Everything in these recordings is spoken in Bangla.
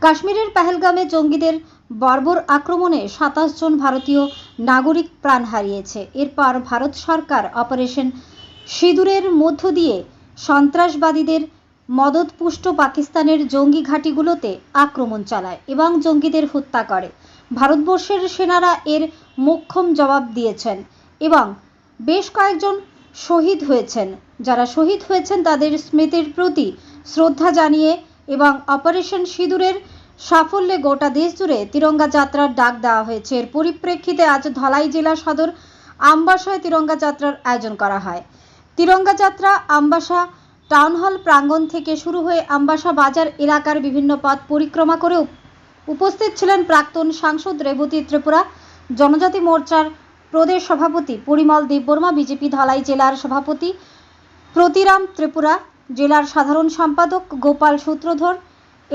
কাশ্মীরের পেহেলগামে জঙ্গিদের বর্বর আক্রমণে সাতাশ জন ভারতীয় নাগরিক প্রাণ হারিয়েছে। এরপর ভারত সরকার অপারেশন সিঁদুরের মধ্য দিয়ে সন্ত্রাসবাদীদের মদতপুষ্ট পাকিস্তানের জঙ্গি ঘাঁটিগুলোতে আক্রমণ চালায় এবং জঙ্গিদের হত্যা করে। ভারতবর্ষের সেনারা এর মোক্ষম জবাব দিয়েছেন এবং বেশ কয়েকজন শহীদ হয়েছেন। যারা শহীদ হয়েছেন তাদের স্মৃতির প্রতি শ্রদ্ধা জানিয়ে এবং অপারেশন সিঁদুরের সাফল্যে গোটা দেশ জুড়ে তিরঙ্গা যাত্রার ডাক দেওয়া হয়েছে। এর পরিপ্রেক্ষিতে আজ ধলাই জেলা সদর আমবাসায় তিরঙ্গা যাত্রার আয়োজন করা হয়। তিরঙ্গা যাত্রা আমবাসা টাউন হল প্রাঙ্গণ থেকে শুরু হয়ে আমবাসা বাজার এলাকার বিভিন্ন পথ পরিক্রমা করে উপস্থিত ছিলেন প্রাক্তন সাংসদ রেবতী ত্রিপুরা জনজাতি মোর্চার প্রদেশ সভাপতি পরিমল দেববর্মা, বিজেপি ধলাই জেলার সভাপতি প্রতিরাম ত্রিপুরা, জেলার সাধারণ সম্পাদক গোপাল সূত্রধর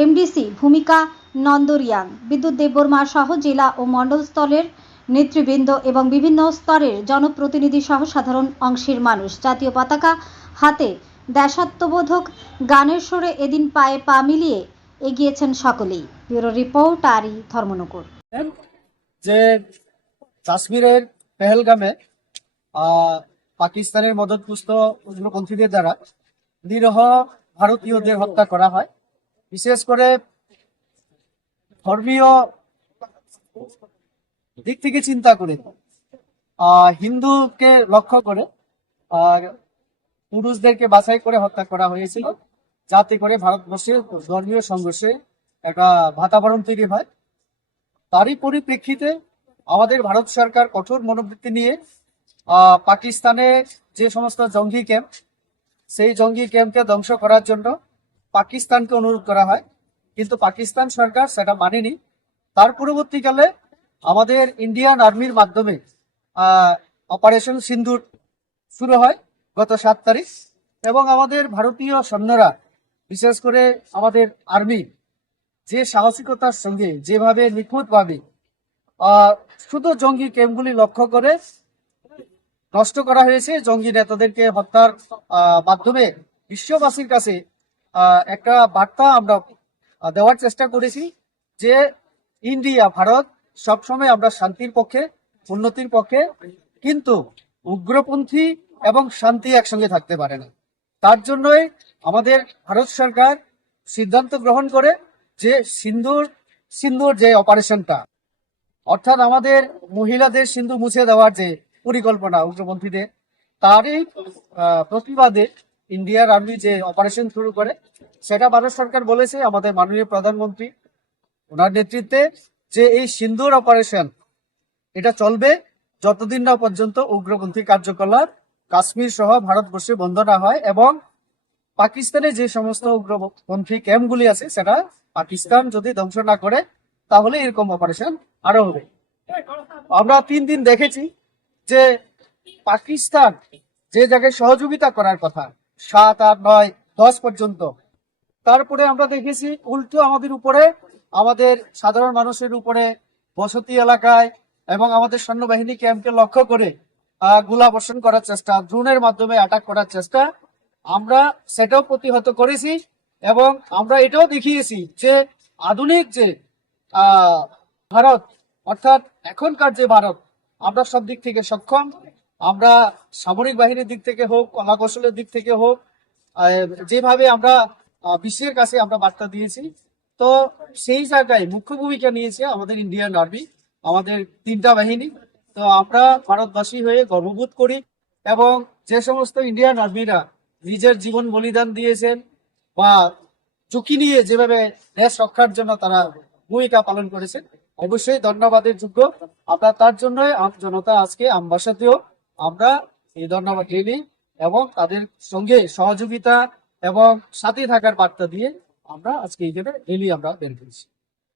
এমডিসি ভূমিকা নন্দরিয়াং বিদ্যুৎ দেববর্মা সহ জেলা ও মণ্ডল স্তরের নেতৃবৃন্দ এবং বিভিন্ন স্তরের জনপ্রতিনিধি সহ সাধারণ অংশের মানুষ। জাতীয় পতাকা হাতে দেশাত্মবোধক গানের সুরে এদিন পায়ে পা মিলিয়ে এগিয়েছেন সকলেই। ব্যুরো রিপোর্ট, আরি ধর্মনগর। যে কাশ্মীরের পেহেলগামে পাকিস্তানের মদতপুষ্ট উগ্রপন্থীদের দ্বারা নিরহ ভারতীয়দের হত্যা করা হয়। বিশেষ করে ধর্মীয় দিক থেকে চিন্তা করে হিন্দুকে লক্ষ্য করে আর পুরুষদেরকে বাছাই করে হত্যা করা হয়েছিল, যাতে করে ভারতবর্ষে ধর্মীয় সংঘর্ষে একটা বাতাবরণ তৈরি হয়। তারই পরিপ্রেক্ষিতে আমাদের ভারত সরকার কঠোর মনোবৃত্তি নিয়ে পাকিস্তানে যে সমস্ত জঙ্গি ক্যাম্প, সেই জঙ্গি ক্যাম্পকে ধ্বংস করার জন্য পাকিস্তানকে অনুরোধ করা হয়, কিন্তু পাকিস্তান সরকার সেটা মানেনি। তার পরবর্তীকালে আমাদের ইন্ডিয়ান আর্মির মাধ্যমে অপারেশন সিন্ধুর শুরু হয় গত সাত তারিখ, এবং আমাদের ভারতীয় সৈন্যরা, বিশেষ করে আমাদের আর্মি, যে সাহসিকতার সঙ্গে, যেভাবে নিখুঁতভাবে শুধু জঙ্গি ক্যাম্পগুলি লক্ষ্য করে নষ্ট করা হয়েছে, জঙ্গি নেতাদেরকে হত্যার মাধ্যমে বিশ্ববাসীর কাছে একটা বার্তা আমরা দেওয়ার চেষ্টা করেছি যে ইন্ডিয়া, ভারত সবসময় আমরা শান্তির পক্ষে, উন্নতির পক্ষে, কিন্তু উগ্রপন্থী এবং শান্তি একসঙ্গে থাকতে পারে না। তার জন্যই আমাদের ভারত সরকার সিদ্ধান্ত গ্রহণ করে যে সিন্ধুর সিন্ধুর যে অপারেশনটা, অর্থাৎ আমাদের মহিলাদের সিন্ধু মুছে দেওয়ার যে পরিকল্পনা উগ্রপন্থীদের, তারই প্রতিবাদে ইন্ডিয়ার আর্মি যে অপারেশন শুরু করে, সেটা ভারত সরকার বলেছে, আমাদের মাননীয় প্রধানমন্ত্রী। ওনার নেতৃত্বে যে এই সিন্দুর অপারেশন এটা চলবে যতদিন না পর্যন্ত উগ্রপন্থী কার্যকলাপ কাশ্মীর সহ ভারতবর্ষে বন্ধ না হয় এবং পাকিস্তানে যে সমস্ত উগ্রপন্থী ক্যাম্পগুলি আছে, সেটা পাকিস্তান যদি ধ্বংস না করে, তাহলে এরকম অপারেশন আরও হবে। আমরা তিন দিন দেখেছি যে পাকিস্তান যে জায়গায় সহযোগিতা করার কথা সাত আট নয় দশ পর্যন্ত। তারপরে আমরা দেখেছি উল্টো আমাদের উপরে আমাদের সাধারণ মানুষের উপরে বসতি এলাকায় এবং আমাদের সৈন্যবাহিনী ক্যাম্পকে লক্ষ্য করে আহ, গোলাবর্ষণ করার চেষ্টা ড্রোনের মাধ্যমে অ্যাটাক করার চেষ্টা আমরা সেটাও প্রতিহত করেছি এবং আমরা এটাও দেখিয়েছি যে আধুনিক যে ভারত অর্থাৎ এখনকার যে ভারত আমরা সব দিক থেকে সক্ষম। আমরা সামরিক বাহিনীর দিক থেকে হোক কলা কৌশলের দিক থেকে হোক যেভাবে আমরা বিশ্বের কাছে আমরা বার্তা দিয়েছি, তো সেই জায়গায় মুখ্য ভূমিকা নিয়েছে আমাদের ইন্ডিয়ান আর্মি, আমাদের তিনটা বাহিনী। তো আমরা ভারতবাসী হয়ে গর্ববোধ করি এবং যে সমস্ত ইন্ডিয়ান আর্মিরা নিজের জীবন বলিদান দিয়েছেন বা ঝুঁকি নিয়ে যেভাবে দেশ রক্ষার জন্য তারা ভূমিকা পালন করেছেন, অবশ্যই ধন্যবাদের যোগ্য। আমরা তার জন্য জনতা আজকে আমবাসাতেও আমরা এই ধন্যবাদ ট্রেনিং এবং তাদের সঙ্গে সহযোগিতা এবং সাথে থাকার বার্তা দিয়ে আমরা আজকে এইখানে রেলি আমরা বের করেছি।